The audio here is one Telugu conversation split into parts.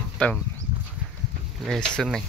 మొత్తం వేస్తున్నాయి.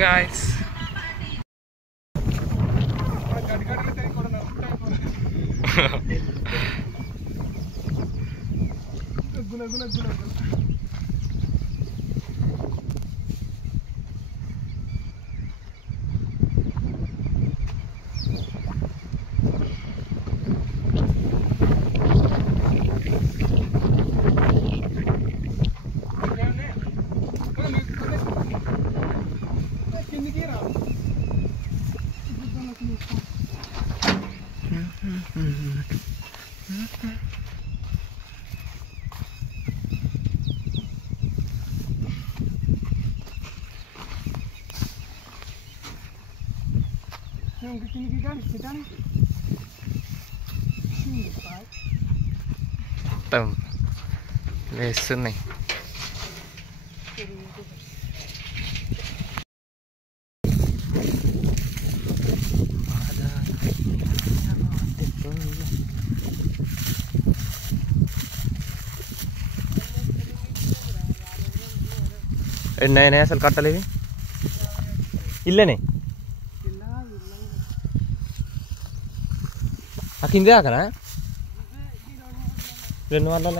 Guys, మొత్తం వేస్తున్నాయి. ఎన్నైనా అసలు కట్టలు ఇవి ఇల్లనే ఆ కింది దాకనా 200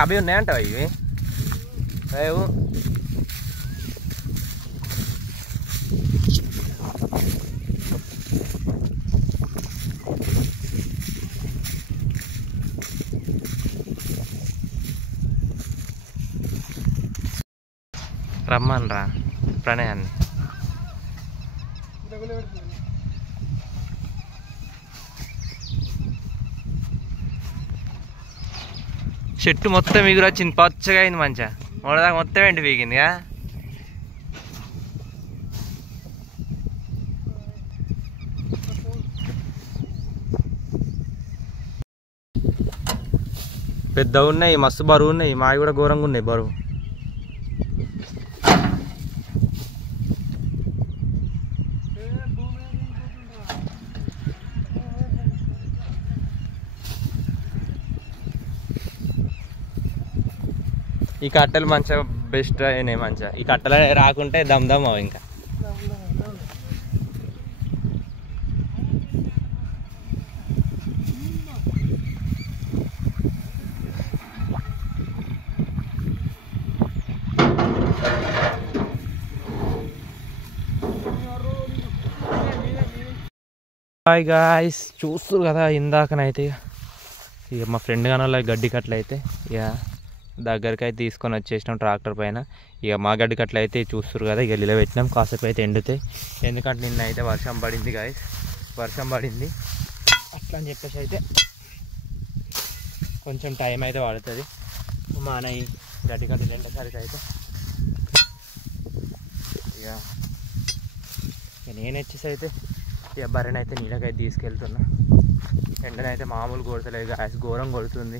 50 ఉన్నాయంటావా ఇవి? లేవు. రమ్మనరా. ప్రణయాన్ని. చెట్టు మొత్తం ఎగురు వచ్చింది, పచ్చగా అయింది మంచిగా. మొదదాకా మొత్తం ఎండి పీకిందిగా. పెద్ద ఉన్నాయి, మస్తు బరువు ఉన్నాయి. మావి కూడా ఘోరంగా ఉన్నాయి బరువు. ఈ కట్టెలు మంచిగా బెస్ట్ అయినాయి మంచిగా. ఈ కట్టెలు రాకుంటే దమ్ దమ్ అవి ఇంకా. హాయ్ గాయ్స్, చూస్తారు కదా ఇందాకనైతే ఇక మా ఫ్రెండ్ కానీ గడ్డి కట్టలు అయితే ఇక దగ్గరికి అయితే తీసుకొని వచ్చేసినాం ట్రాక్టర్ పైన. ఇక మా గడ్డి కట్టలు అయితే చూస్తారు కదా, ఇక నిలబెట్టినాం. కాసేపు అయితే ఎండుతాయి, ఎందుకంటే నిన్న అయితే వర్షం పడింది గాయ్స్, వర్షం పడింది. అట్లా అని చెప్పేసి అయితే కొంచెం టైం అయితే పడుతుంది. మా ఈ గడ్డి కట్టలు ఎండసరికి అయితే ఇక నేను వచ్చేసి అయితే ఇక బర్రెని అయితే నీళ్ళకైతే తీసుకెళ్తున్నా. ఎండనైతే మామూలు కొడతలేదు గాయస్, ఘోరం కొడుతుంది.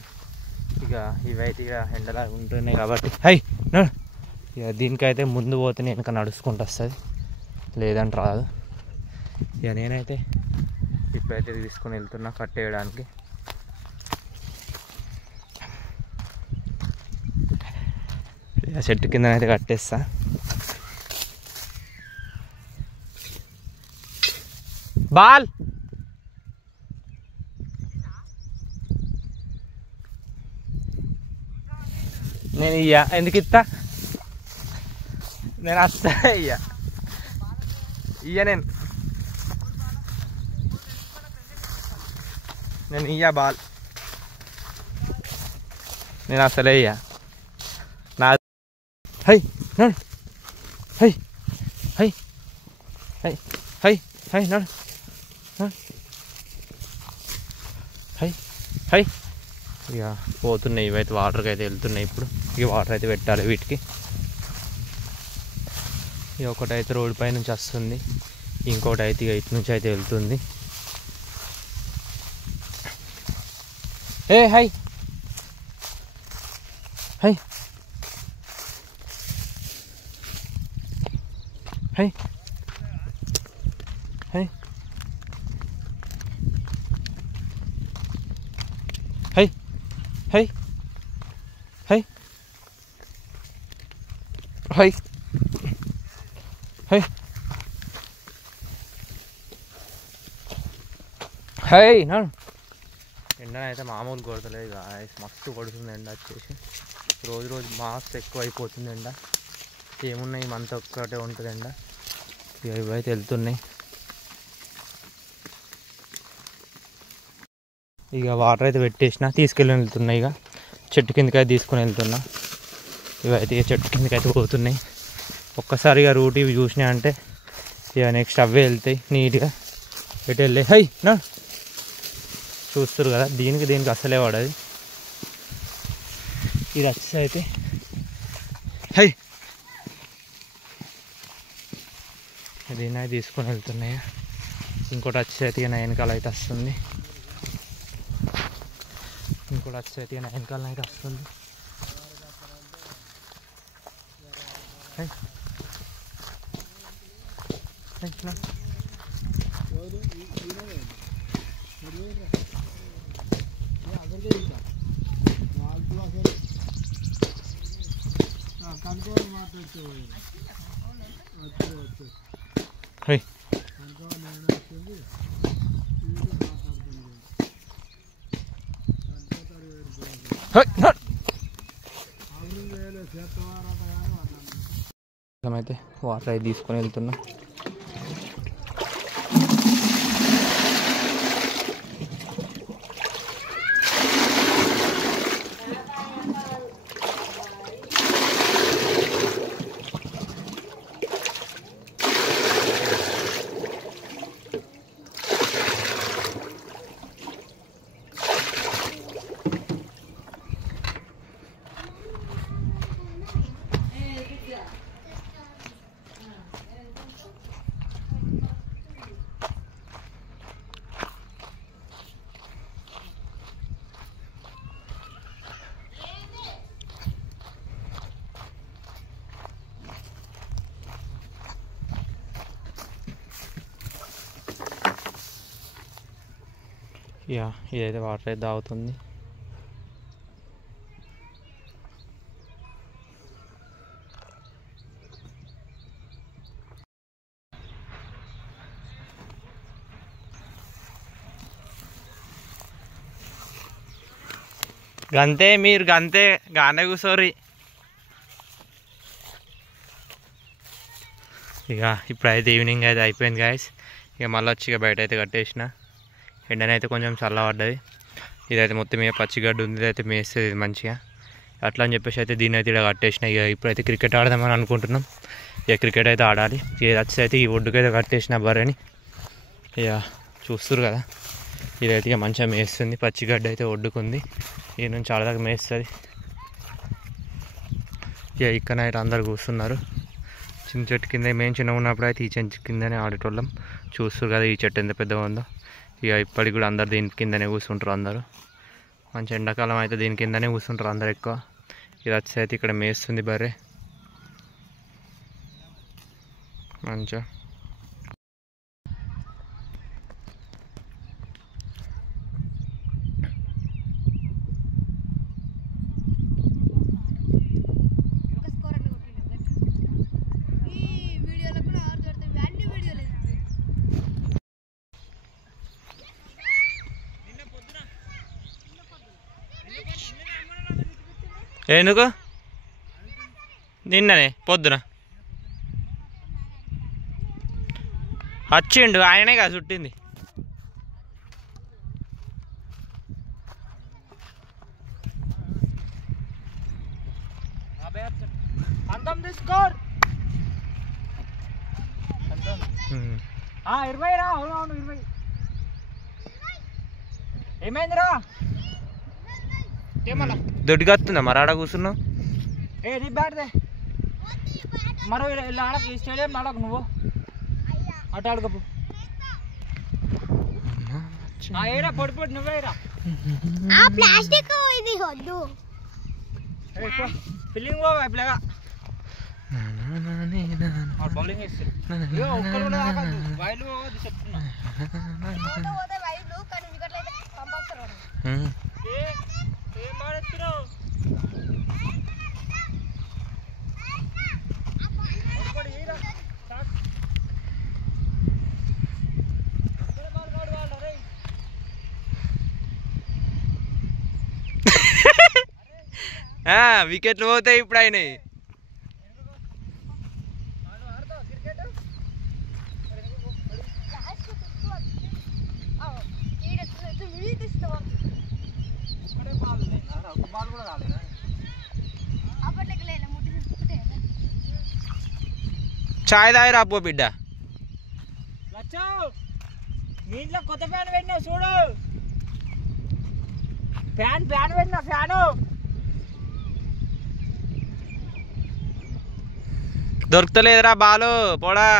ఇక ఇవైతే ఇక ఎండలా ఉంటున్నాయి కాబట్టి ఇక దీనికైతే ముందు పోతే వెనక నడుచుకుంటూ వస్తుంది, లేదంటే రాదు. ఇక నేనైతే ఇప్పుడైతే తీసుకొని వెళ్తున్నా కట్టేయడానికి. ఇక చెట్టు కిందనైతే కట్టేస్తా. బాల్ నేను ఇయ్యా, ఎందుకు ఇస్తా? నేను వస్తా ఇయ్యా నేను ఇయ్యా బాల్, నేను అసలే ఇయ్యా. నా హై నడు, హై హై హై హై హై నడు, హై హై. ఇక పోతున్నాయి ఇవైతే, వాటర్కి అయితే వెళ్తున్నాయి ఇప్పుడు. ఇక వాటర్ అయితే పెట్టాలి వీటికి. ఇక ఒకటైతే రోడ్డు పై నుంచి వస్తుంది, ఇంకోటి అయితే ఇక ఇటు నుంచి అయితే వెళ్తుంది. ఏ హై హై హై హై హై హై హై హై హై హై నడు. ఎండనైతే మామూలు కొడతలేదు గాయస్, మస్తు కొడుతుంది ఎండ వచ్చేసి. రోజు రోజు మాస్ ఎక్కువ అయిపోతుంది ఎండ. ఏమున్నాయి మంత్ ఒక్కటే ఉంటుంది ఎండ. ఇక ఇవైతే వెళ్తున్నాయి. ఇక వాటర్ అయితే పెట్టేసిన, తీసుకెళ్ళి వెళ్తున్నాయి. ఇక చెట్టు కిందకి అయితే తీసుకొని వెళ్తున్నా. ఇవైతే ఇక చెట్టు కిందకి అయితే పోతున్నాయి. ఒక్కసారిగా రూట్ ఇవి చూసినాయి అంటే ఇక నెక్స్ట్ అవే వెళ్తాయి నీట్గా. ఎటు వెళ్ళే హై నా చూస్తారు కదా, దీనికి అసలే పడది. ఇది వచ్చేసి అయితే హై దీన్ని అయితే తీసుకొని వెళ్తున్నాయి. ఇంకోటి వచ్చేసి అయితే నా వెనకాల అయితే వస్తుంది, ఇంకోటి వచ్చేసి అయితే నా వెనకాల అయితే వస్తుంది. హై హై అయితే వాటర్ అయితే తీసుకొని వెళ్తున్నా. ఇక ఇదైతే వాటర్ అయితే తాగుతుంది. గంతే మీరు గంతే గానే కూర్చోరి. ఇక ఇప్పుడైతే ఈవినింగ్ అయితే అయిపోయింది గాయస్. ఇక మళ్ళీ వచ్చి ఇక బయట అయితే కట్టేసిన. ఎండనైతే కొంచెం చల్లబడ్డది. ఇదైతే మొత్తం ఇక పచ్చిగడ్డ ఉంది, ఇదైతే మేస్తుంది ఇది మంచిగా. అట్లా అని చెప్పేసి అయితే దీని అయితే ఇలా కట్టేసిన. ఇక ఇప్పుడైతే క్రికెట్ ఆడదామని అనుకుంటున్నాం. ఇక క్రికెట్ అయితే ఆడాలి. ఇక వచ్చి అయితే ఈ ఒడ్డుకైతే కట్టేసిన బర్రెని. ఇక చూస్తున్నారు కదా, ఇదైతే ఇక మంచిగా మేస్తుంది. పచ్చిగడ్డ అయితే ఒడ్డుకుంది, ఈ నుంచి ఆడదాకా మేస్తుంది. ఇక ఇక్కడ అయితే అందరు కూర్చున్నారు చిన్న చెట్టు కింద. మేము చిన్నగా ఉన్నప్పుడు అయితే ఈ చెట్టు కిందనే ఆడేటోళ్ళం. చూస్తారు కదా ఈ చెట్టు ఎంత పెద్దగా ఉందో. ఇక ఇప్పటికి కూడా అందరు దీని కిందనే కూర్చుంటారు అందరూ. మంచి ఎండాకాలం అయితే దీని కిందనే కూర్చుంటారు అందరు ఎక్కువ. ఇది వచ్చి అయితే ఇక్కడ మేస్తుంది బర్రె మంచిగా. ఎందుకు నిన్ననే పొద్దున వచ్చిండు ఆయననే కదా చుట్టింది. స్కోర్ 20 రా. అవునవును 20. ఏమైందిరా? దొడ్డిగా వస్తుందా మరి ఆడ కూర్చున్నావు? ఏది బ్యాట్దే మరో ఇలా ఆడకు. ఈ స్టేడియం ఆడకు, నువ్వు అటు ఆడుకోపు. ఏరా పొడి పొడి నువ్వేరా. ప్లాస్టిక్ ఇది వద్దు. ఫిల్లింగ్ పో పిల్లగా బౌలింగ్ వేస్తుంది. ఒక్కరు కూడా ఆగదు. వైలు పోవద్దు చెప్తున్నా. ఏం ఆడేస్తున్నావు? వికెట్లు పోతాయి ఇప్పుడు అయినాయి. చాయ్ తాగి రాపో బిడ్డ. మీ ఇంట్లో కొత్త ఫ్యాన్ పెట్టినా చూడు. ఫ్యాన్ పెట్టినా fan. దొరుకుతలేదురా Balu poda.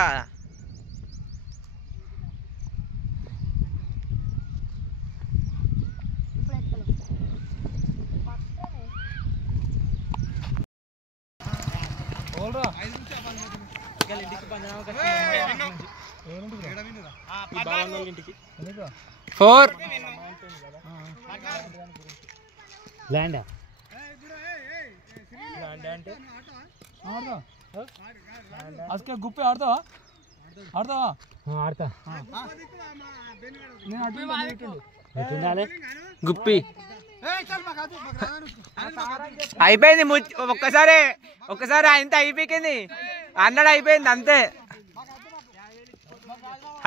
Four land అంటే అసలు గుప్పి ఆడతావా? ఆడతావా? ఆడతా. గుప్పి అయిపోయింది. ఒక్కసారి అంత అయిపోయింది అన్నాడు. అయిపోయింది అంతే,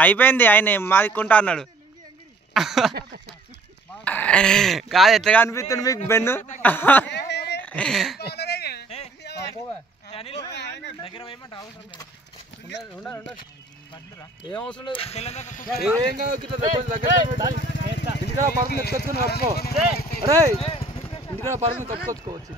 అయిపోయింది. ఆయన మాదిక్కుంటా అన్నాడు. కాదు ఎట్లా అనిపిస్తుంది మీకు బెన్ను? ఏం అవసరం లేదు. ఇంటికాడ పరుగు ఎత్తుకొచ్చుకొని కట్టుకో. అరే ఇంటికాడ పరుగు కట్టుకొచ్చుకోవచ్చు.